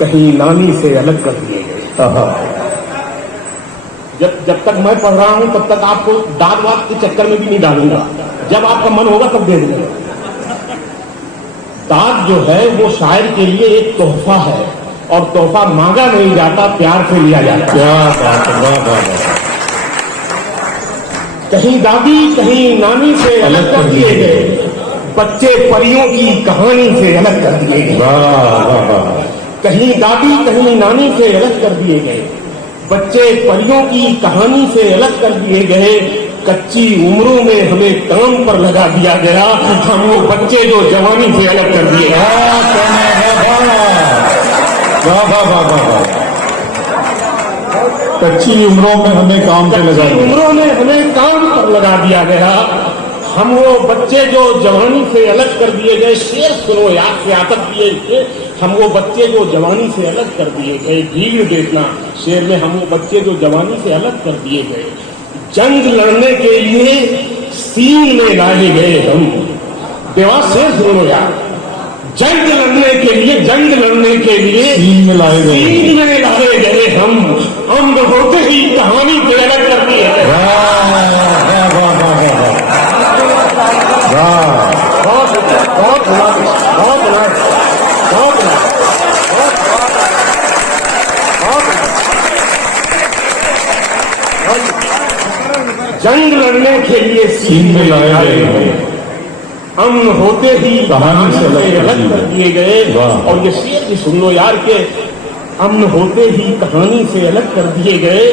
कहीं नानी से अलग कर दिए गए। जब तक मैं पढ़ रहा हूं तब तक आपको दाद वाद के चक्कर में भी नहीं डालूंगा, जब आपका मन होगा तब दे दूंगा। दाद जो है वो शायर के लिए एक तोहफा है, और तोहफा मांगा नहीं जाता, प्यार से लिया जाता। क्या बात है। कहीं दादी कहीं नानी से अलग कर दिए गए, बच्चे परियों की कहानी से अलग कर दिए गए। कहीं दादी कहीं नानी से अलग कर दिए गए, बच्चे परियों की कहानी से अलग कर दिए गए। कच्ची उम्रों में hमें काम पर लगा दिया गया, हम वो बच्चे जो जवानी से अलग कर दिए। कच्ची उम्रों में हमें काम पे लगा दिया, उम्रों में हमें काम पर लगा दिया गया, हम वो बच्चे जो जवानी से अलग कर दिए गए। शेर सुनो याद से आदत दिए थे, हम वो बच्चे जो जवानी से अलग कर दिए गए। भीड़ देखना शेर में, हम वो बच्चे जो जवानी से अलग कर दिए गए। जंग लड़ने के लिए सीन में लाए गए हम, देवा शेर सुनो यार, जंग लड़ने के लिए सीन में लाए गए हम होते ही कहानी पे अलग कर दिए गए। जंग लड़ने के लिए सीन में लाए गए, अम्न होते ही कहानी से अलग कर दिए गए। और ये शेर भी सुन लो यार के, अम्न होते ही कहानी से अलग कर दिए गए।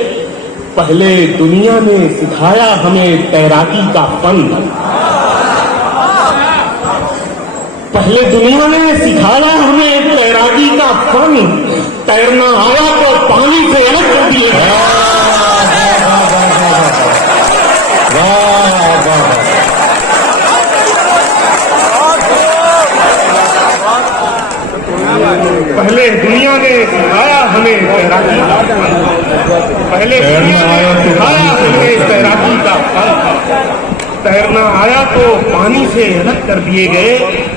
पहले दुनिया ने सिखाया हमें तैराकी का फन, पहले दुनिया ने सिखाया हमें तैराकी का फन, तैरना आया तो पानी से अलग कर दिए गए। पहले दुनिया ने सिखाया हमें तैराकी का फन, पहले दुनिया ने सिखाया हमें तैराकी का फन, तैरना आया तो पानी से अलग कर दिए गए,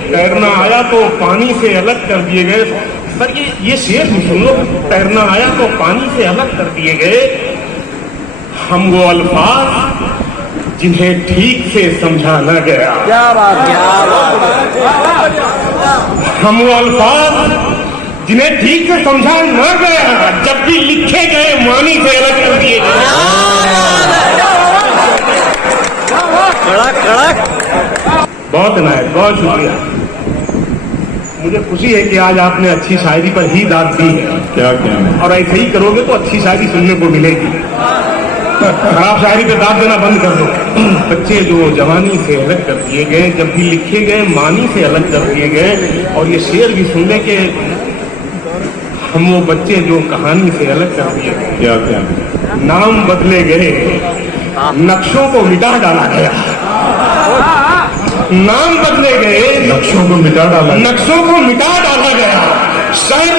तैरना आया तो पानी से अलग कर दिए गए। सर ये शेर भी सुन लो, तैरना आया तो पानी से अलग कर दिए गए। हम वो अल्फाज जिन्हें ठीक से समझा न गया, क्या बात, हम वो अल्फाज जिन्हें ठीक से समझा न गया, जब भी लिखे गए मानी से अलग कर दिए गए। बहुत नायक, बहुत शुक्रिया। मुझे खुशी है कि आज आपने अच्छी शायरी पर ही दाद दी है। क्या और ऐसे ही करोगे तो अच्छी शायरी सुनने को मिलेगी। खराब शायरी पे दाद देना बंद कर दो। बच्चे जो जवानी से अलग कर दिए गए, जब भी लिखे गए मानी से अलग कर दिए गए। और ये शेर भी सुनने के, हम वो बच्चे जो कहानी से अलग कर दिए गए। क्या नाम बदले गए, नक्शों को मिटा डाला गया। नाम बदले गए, नक्शों को मिटा डाला गया। शहर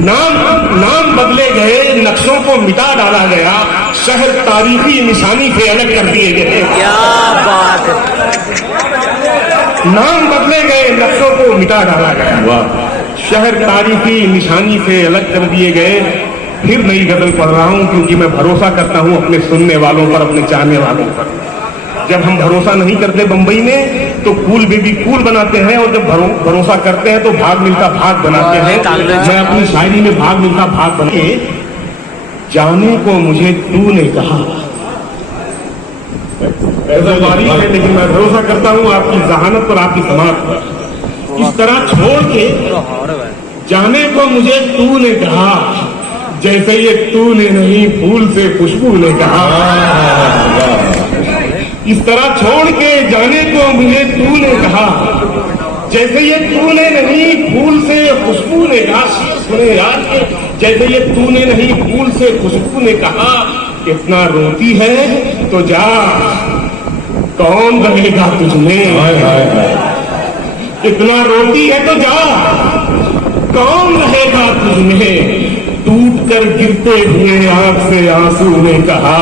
नाम बदले गए, नक्शों को मिटा डाला गया। शहर तारीखी निशानी से अलग कर दिए गए। क्या बात, नाम बदले गए, नक्शों को मिटा डाला गया। वाह। शहर तारीखी निशानी से अलग कर दिए गए। फिर नई गजल पढ़ रहा हूं, क्योंकि मैं भरोसा करता हूं अपने सुनने वालों पर, अपने चाहने वालों पर। जब हम भरोसा नहीं करते बंबई में तो कूल बेबी कूल बनाते हैं, और जब भरोसा करते हैं तो भाग मिलता भाग बनाते हैं। मैं अपनी शायरी में भाग मिलता भाग बना के, जाने को मुझे तूने कहा, ऐसा बारीक है लेकिन मैं भरोसा करता हूं आपकी जहानत पर, आपकी समाज पर। इस तरह छोड़ के जाने को मुझे तूने कहा, जैसे ये तूने नहीं फूल से खुशबू ने कहा। इस तरह छोड़ के जाने को मुझे तूने कहा, जैसे ये तूने नहीं फूल से खुशबू ने कहा। सुने यार के, जैसे ये तूने नहीं फूल से खुशबू ने कहा। इतना रोती है तो जा, कौन रहेगा तुझमें। इतना रोती है तो जा, कौन रहेगा तुझमें। टूट कर गिरते हुए आंख से आंसू ने कहा।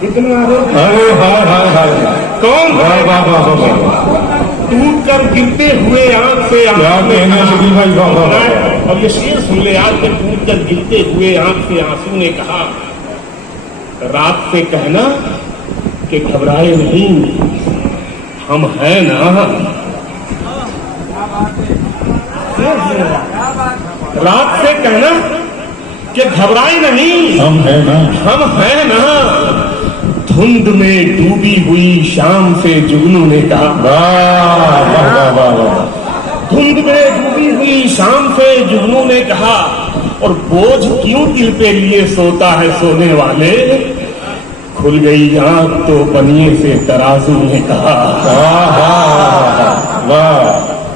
इतना कौन टूट कर गिरते हुए आंख से आंसू ने कहा। और ये शेर सुन ले यार के टूट कर गिरते हुए आंख से आंसू ने कहा, रात से कहना कि घबराए नहीं, हम हैं ना। रात से कहना कि घबराए नहीं, हम है ना। हम हैं ना। धुंध में डूबी हुई शाम से जुगनू ने कहा, वाह वाह वाह वाह वाह। धुंध में डूबी हुई शाम से जुगनू ने कहा, और बोझ क्यों दिल पे लिए सोता है सोने वाले, खुल गई आंख तो बनिए से तराजू ने कहा। वाह वाह वाह।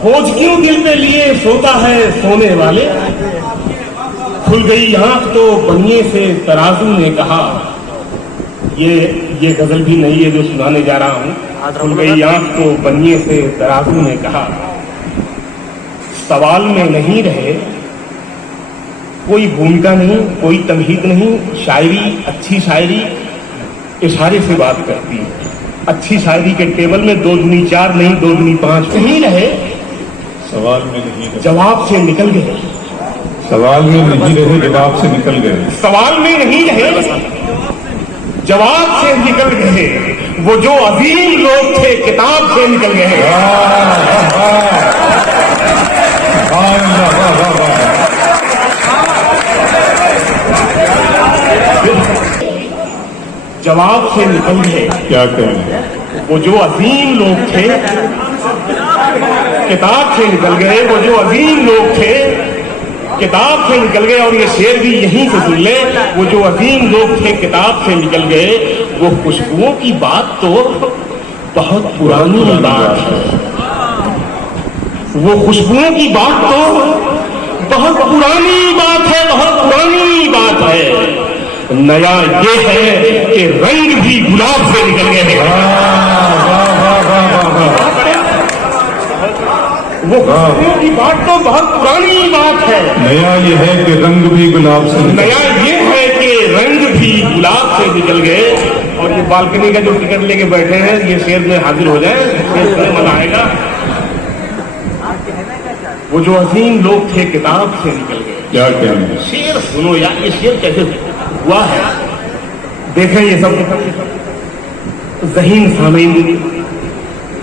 बोझ क्यों दिल पे लिए सोता है सोने वाले, खुल गई आंख तो बनिए से तराजू ने कहा। ये गजल भी नहीं है जो सुनाने जा रहा हूं। खुल गई आंख तो बनिए से तराजू ने कहा। सवाल में नहीं रहे कोई भूमिका नहीं, कोई तमहीद नहीं। शायरी, अच्छी शायरी इशारे से बात करती है। अच्छी शायरी के टेबल में 2 दूनी 4 नहीं, 2 दूनी 5 नहीं रहे, सवाल में नहीं रहे, जवाब से निकल गए। सवाल में नहीं रहे, जवाब से निकल गए। सवाल में नहीं रहे, जवाब से निकल गए। वो जो अजीम लोग थे किताब से निकल गए। जवाब से निकल गए। क्या करें? वो जो अजीम लोग थे किताब से निकल गए। वो जो अजीम लोग थे किताब से निकल गए। और ये शेर भी यहीं से सुन ले, वो जो अजीम लोग थे किताब से निकल गए। वो खुशबुओं की बात तो बहुत पुरानी बात है। वो खुशबुओं की बात तो बहुत पुरानी बात है, बहुत पुरानी बात है। नया ये है कि रंग भी गुलाब से निकल गए हैं। वो खुशबुओं की बात तो बहुत पुरानी बात है। नया ये है कि रंग भी गुलाब से निकल। नया ये है कि रंग भी गुलाब से निकल गए। और ये बालकनी का जो टिकट लेके बैठे हैं, ये शेर में हाजिर हो जाए, शेर में मजा आएगा। वो जो अजीम लोग थे किताब से निकल गए। क्या कहना? शेर सुनो यार, ये शेर कैसे हुआ है देखें। ये सब ज़हीन सामीन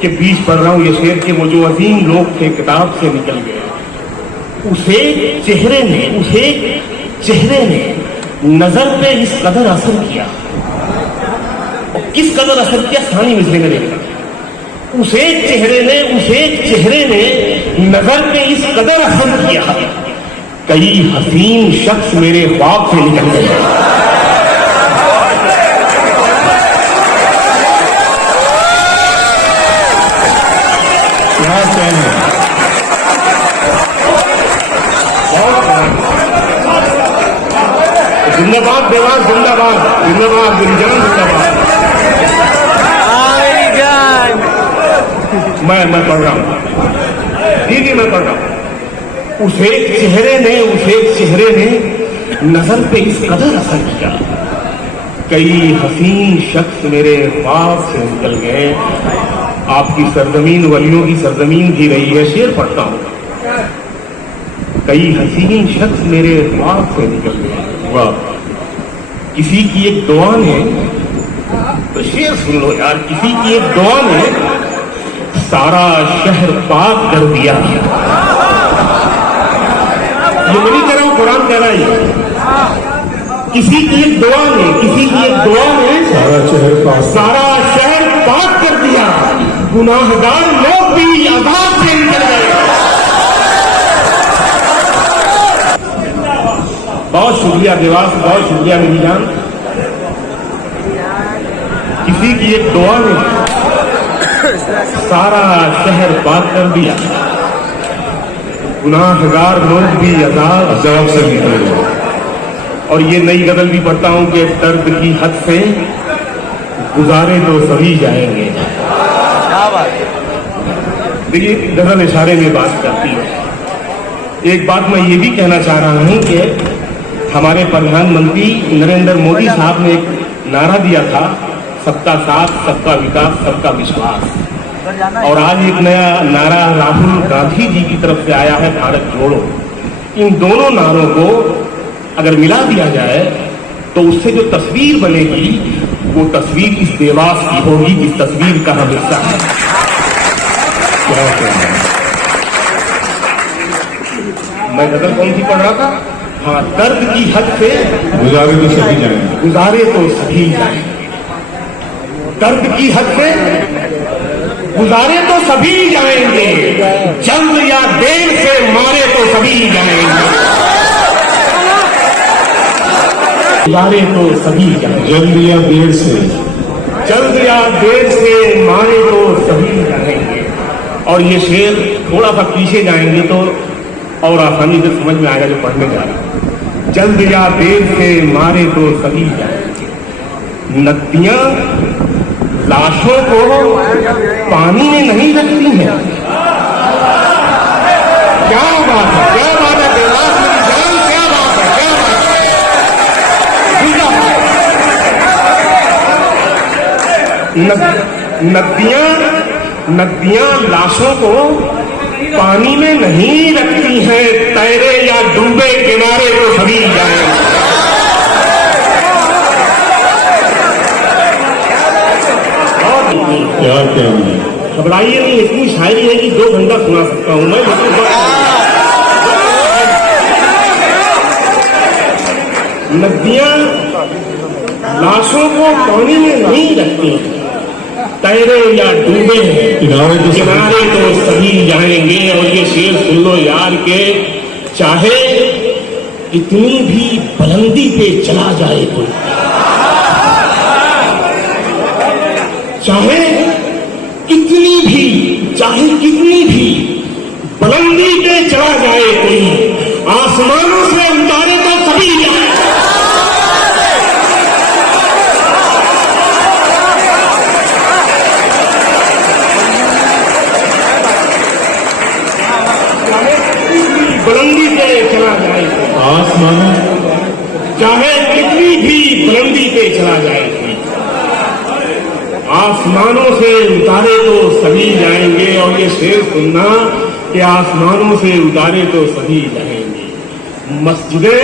के बीच पढ़ रहा हूं ये शेर के। वो जो अजीम लोग थे किताब से निकल गए। उसे चेहरे ने नजर पे इस कदर असर किया, और किस कदर असर किया सानी मिसरे में देखना। उसे चेहरे ने नजर पे इस कदर असर किया, कई हसीन शख्स मेरे ख्वाब से निकल गए। क्या कहना? जिंदाबाद देवास, जिंदाबाद, जिंदाबाद गिरिजन, जिंदाबाद। मैं पढ़ रहा हूं दीदी, मैं पढ़ रहा हूं। उस एक चेहरे ने नजर पे इस कदर असर किया, कई हसीन शख्स मेरे ख्वाब से निकल गए। आपकी सरजमीन वलियों की सरजमीन भी रही है। शेर पढ़ता हूं, कई हसीन शख्स मेरे ख्वाब से निकल गए। वाह। किसी की एक दुआ ने, तो शेर सुन लो यार, किसी की एक दुआ ने सारा शहर पाक कर दिया। ये मैं नहीं कह रहा हूं, कुरान कह रहा है। किसी की एक दुआ ने सारा शहर पाक कर दिया। गुनाहगार लोग भी अजाब से निकल गए। बहुत शुक्रिया देवास, बहुत शुक्रिया मेरी जान। किसी की एक दुआ ने सारा शहर पाक कर दिया। गुनाहगार लोग भी अजाब से निकल गए। और ये नई गजल भी पढ़ता हूं कि दर्द की हद से गुजारे तो सभी जाएंगे। देखिए गजल इशारे में बात करती है। एक बात मैं ये भी कहना चाह रहा हूं कि हमारे प्रधानमंत्री नरेंद्र मोदी साहब ने एक नारा दिया था, सबका साथ, सबका विकास, सबका विश्वास। और आज एक नया नारा राहुल गांधी जी की तरफ से आया है, भारत जोड़ो। इन दोनों नारों को अगर मिला दिया जाए तो उससे जो तस्वीर बनेगी वो तस्वीर इस देवास की होगी जिस तस्वीर का हम हिस्सा है। क्या कहना है? मैं गजल कौन सी पढ़ रहा था? हाँ, दर्द की हद से गुजारे तो सभी जाएंगे, गुजारे तो सभी जाएंगे। दर्द की हद से गुजारे तो सभी जाएंगे, जल्द या देर से मारे तो सभी जाएंगे। गुजारे तो सभी जाएंगे, जल्द या देर से, जल्द या देर से मारे तो सभी जाएंगे। और ये शेर थोड़ा सा पीछे जाएंगे तो और आसानी से समझ में आएगा जो पढ़ने जा रहा है। जल्द या देर से मारे तो सभी जाएंगे। नदियां लाशों को पानी में नहीं रखती हैं। क्या बात है, क्या बात है देवास मेरी जान, क्या बात है, क्या बात है। नदियां लाशों को पानी में नहीं रखती हैं, तैरे या डूबे किनारे तो सभी जाएं। क्या कहना है? घबराइए नहीं, इतनी शायरी है कि 2 घंटा सुना सकता हूं मैं, लेकिन नदियां लाशों को पानी में नहीं रखती, तैरे या डूबे किनारे तो सभी जाएंगे। और ये शेर सुन लो यार के चाहे इतनी भी बुलंदी पे चला जाए कोई, चाहे कितनी भी बुलंदी पे चला जाए कोई, आसमानों से उतारे तो सभी जाए। बुलंदी पे चला जाए, आसमानों, चाहे कितनी भी बुलंदी पे चला जाए, आसमानों से उतारे तो सभी जाएंगे। और ये शेर सुनना कि आसमानों से उतारे तो सभी जाएंगे। मस्जिदें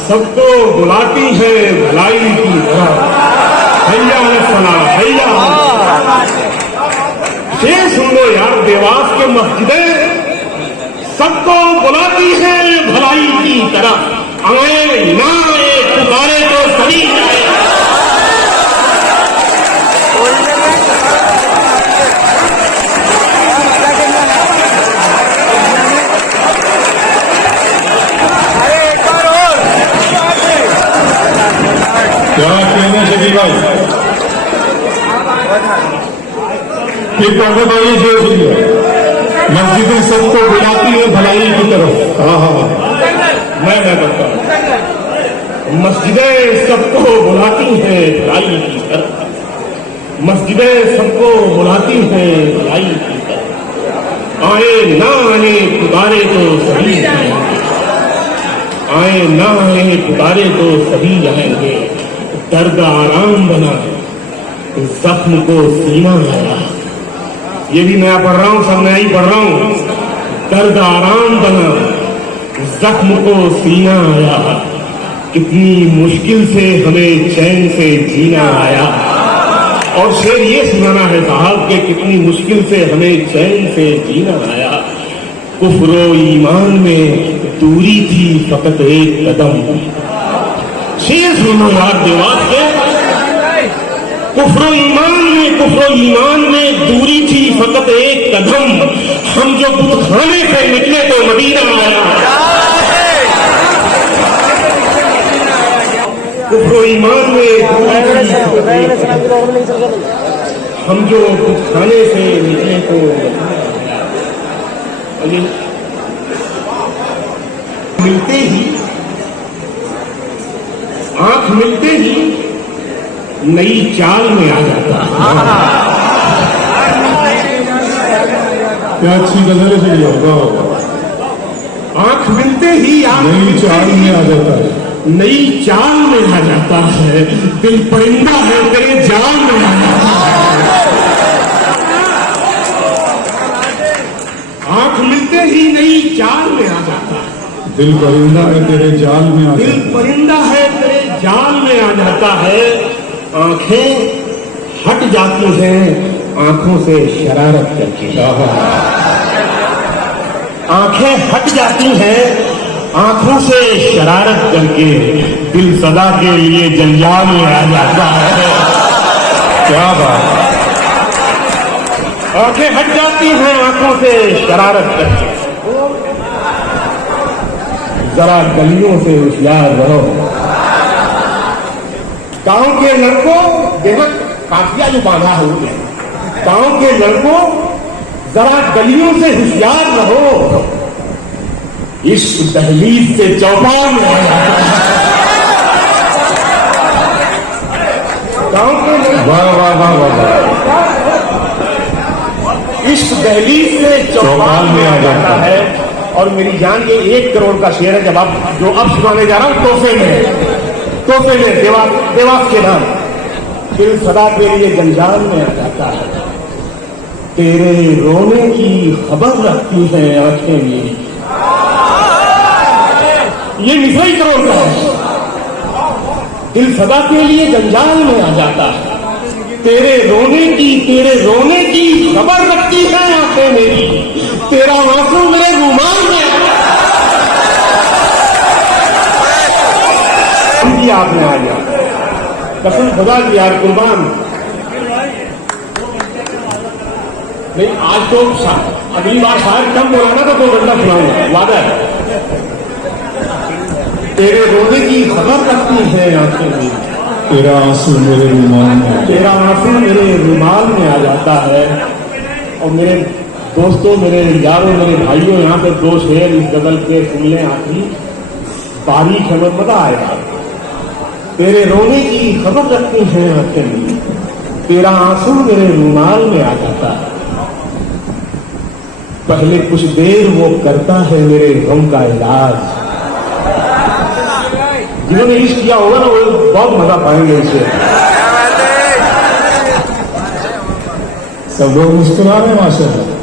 सबको बुलाती है भलाई की तरफ, हैया सलाह हैया। शेर सुन लो यार, देवास के मस्जिदें सबको बुलाती है भलाई की तरफ, आए ना आए पुकारे तो सभी जाए। क्या कहना शकील भाई? ये पढ़ने वाली शेर सुनिए, मस्जिदें सबको बुलाती है भलाई की तरफ। हाँ, मैं बताता हूं, मस्जिदें सबको बुलाती हैं भलाई की तरफ, मस्जिदें सबको बुलाती हैं भलाई की तरफ, आए ना आए पुकारे तो सभी जाएंगे, आए ना आए पुकारे तो सभी जाएंगे। दर्द आराम बना है, जख्म को सीना आया। ये भी नया पढ़ रहा हूं, सब नया ही पढ़ रहा हूं। दर्द आराम बना, जख्म को सीना आया, कितनी मुश्किल से हमें चैन से जीना आया। और शेर ये सुनाना है साहब कि कितनी मुश्किल से हमें चैन से जीना आया। कुफ्र ईमान में दूरी थी फकत एक कदम। शेर सुनो यार देवास के, कुफ्र ईमान में दूरी थी फकत एक कदम, हम जो बुतखाने से निकले तो मदीना आया। कुफ्र ईमान में दूरी थी फकत एक कदम, हम जो बुतखाने से निकले तो मिलते ही, आंख मिलते ही नई चाल में आ जाता है। क्या अच्छी गजल है शकील भाई। आंख मिलते ही नई चाल में आ जाता है, नई चाल में आ जाता है। दिल परिंदा है तेरे जाल में आ जाता है। आंख मिलते ही नई चाल में आ जाता है। दिल परिंदा है तेरे जाल में आ दिल परिंदा है तेरे जाल में आ जाता है, आंखें हट जाती हैं आंखों से शरारत करके, आंखें हट जाती हैं आंखों से शरारत करके, दिल सदा के लिए जंजाल में आ जाता है। क्या बात, आंखें हट जाती हैं आंखों से शरारत करके, जरा गलियों से होशियार रहो। गांव के लड़कों, देखो काफिया जो बांधा हो गया, गांव के लड़कों जरा गलियों से होशियार रहो, इश्क दहलीज से चौपाल में आ जाता है। गांव के लड़कों, वाह वाह वाह वाह वाह, इश्क दहलीज से चौपाल में आ जाता है। और मेरी जान के 1 करोड़ का शेर है, जब आप जो अब सुनाने जा रहा हूं तोहफे में देवास के नाम, दिल सदा के लिए जंजाल में आ जाता है, तेरे रोने की खबर रखती है आंखें मेरी। ये मिसाई करोड़ का है, दिल सदा के लिए जंजाल में आ जाता है, तेरे रोने की खबर रखती है आंखें मेरी, तेरा आंसू मेरे रुमाल में समझिए आपने आ गया, कसम खुदा की यार कुर्बान नहीं। आज तो अगली बार शायद कम बोलाना तो 2 घंटा सुनाऊंगा, वादा है। तेरे रोने की खबर रखती है आंखें मेरी, तेरा आंसू मेरे रुमाल में, तेरा आंसू मेरे रुमाल में आ जाता है। और मेरे दोस्तों, मेरे यारों, मेरे भाइयों, यहाँ पे 2 शेर इस गजल के सुन लें, आखिरी बारीक है, मजा आएगा। तेरे रोने की खबर रखती है आंखें मेरी, तेरा आंसू मेरे रुमाल में आ जाता है, पहले कुछ देर वो करता है मेरे गम का इलाज। जिन्होंने इश्क किया होगा ना वो बहुत मजा पाएंगे इसे। सब लोग मुस्कुरा रहे हैं माशाल्लाह।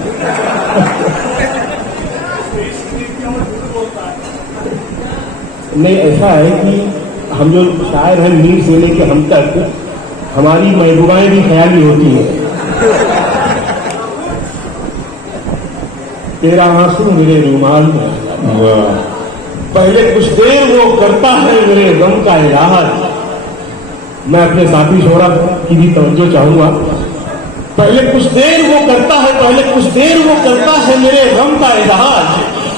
नहीं, ऐसा है कि हम जो शायर हैं मीर से लेके हम तक, हमारी महबूबाएं भी ख्याली होती हैं। तेरा आंसू मेरे रुमाल में आ जाता है, वाह, पहले कुछ देर वो करता है मेरे गम का इलाज। मैं अपने साथी शोहरा की भी तवज्जो चाहूंगा। पहले कुछ देर वो करता है मेरे गम का इलाज,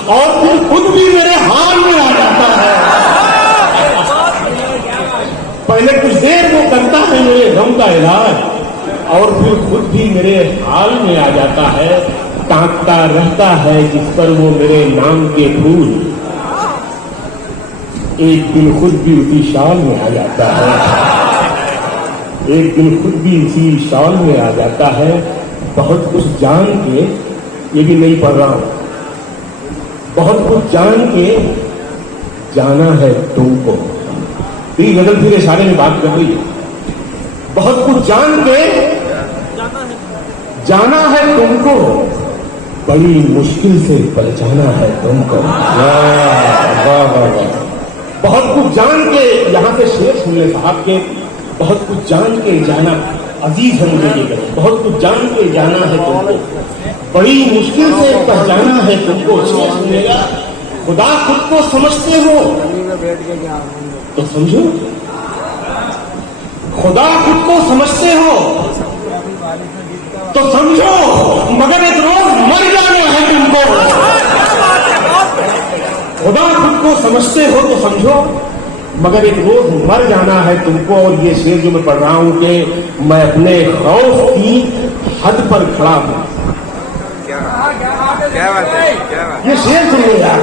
और फिर खुद भी मेरे हाल में आ जाता है। पहले कुछ देर वो करता है मेरे गम का इलाज, और फिर खुद भी मेरे हाल में आ जाता है। ताकता रहता है जिस पर वो मेरे नाम के फूल, एक दिन खुद भी उसी शाल में आ जाता है, एक दिन खुद भी उसी शाल में आ जाता है। बहुत कुछ जान के, ये भी नहीं पढ़ रहा हूं, बहुत कुछ जान के जाना है तुमको। तेरी गजल फिर इशारे में बात कर रही है। बहुत कुछ जान के जाना है तुमको, बड़ी मुश्किल से पहचाना है तुमको। वाह वाह वाह, बहुत कुछ जान के, यहां से शेर सुन ले साहब के, बहुत कुछ जान के जाना अजीज है मुझे ये गजल। बहुत कुछ जान के जाना है तुमको, बड़ी मुश्किल से पहचाना है तुमको। शेर सुनेगा, खुदा खुद को समझते हो तो समझो, खुदा खुद को समझते हो तो समझो, मगर एक रोज मर जाना है तुमको। खुदा खुद को समझते हो तो समझो, मगर एक रोज मर जाना है तुमको। और ये शेर जो मैं पढ़ रहा हूं कि मैं अपने खौफ की हद पर खड़ा हूं। क्या बात है, क्या बात। ये शेर सुन लो यार,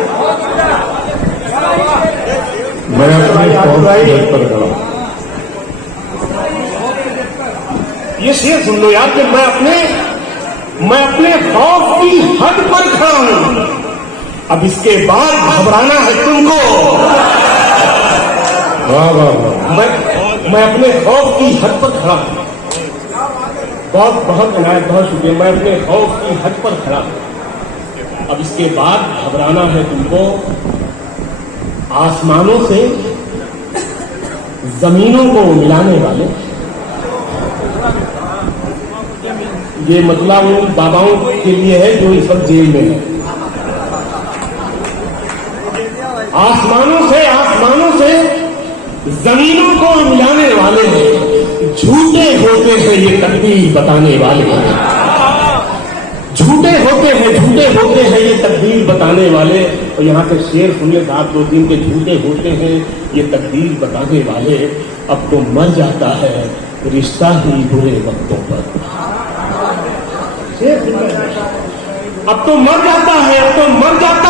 मैं अपने खौफ पर खड़ा हूं। ये शेर सुन लो यार कि मैं अपने खौफ की हद पर खड़ा हूं। अब इसके बाद घबराना है तुमको। वाह वाह वाह, मैं अपने खौफ की हद पर खड़ा हूं। बहुत बहुत इनायत, बहुत शुक्रिया। मैं अपने खौफ की हद पर खड़ा हूं। अब इसके बाद घबराना है तुमको, आसमानों से जमीनों को मिलाने वाले, ये मतलब उन बाबाओं के लिए है जो इस वक्त जेल में है। आसमानों से जमीनों को मिलाने वाले हैं, झूठे होते हैं ये तकदीर बताने वाले हैं, झूठे होते हैं ये तकदीर बताने वाले। और यहाँ से शेर सुनिए साहब, 2-3 के झूठे होते हैं ये तकदीर बताने वाले। अब तो मर जाता है रिश्ता ही बुरे वक्तों पर। शेर सुनिए, अब तो मर जाता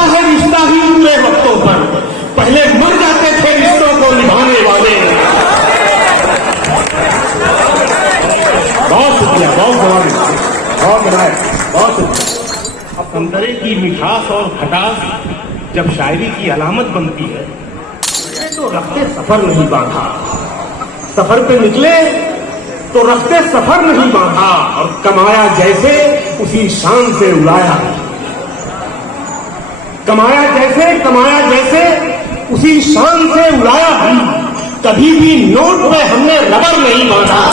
है रिश्ता ही बुरे वक्तों पर। पहले मर जाते थे रिश्तों को निभाने वाले। बहुत शुक्रिया, बहुत बनाए, बहुत शुक्रिया। अब संतरे की मिठास और खटास जब शायरी की अलामत बनती है तो रखते सफर नहीं बांधा, सफर पे निकले तो रखते सफर नहीं बांधा, और कमाया जैसे उसी शान से उड़ाया, कमाया जैसे उसी शान से उड़ाया भी। कभी भी नोट पे हमने रबर नहीं बांधा,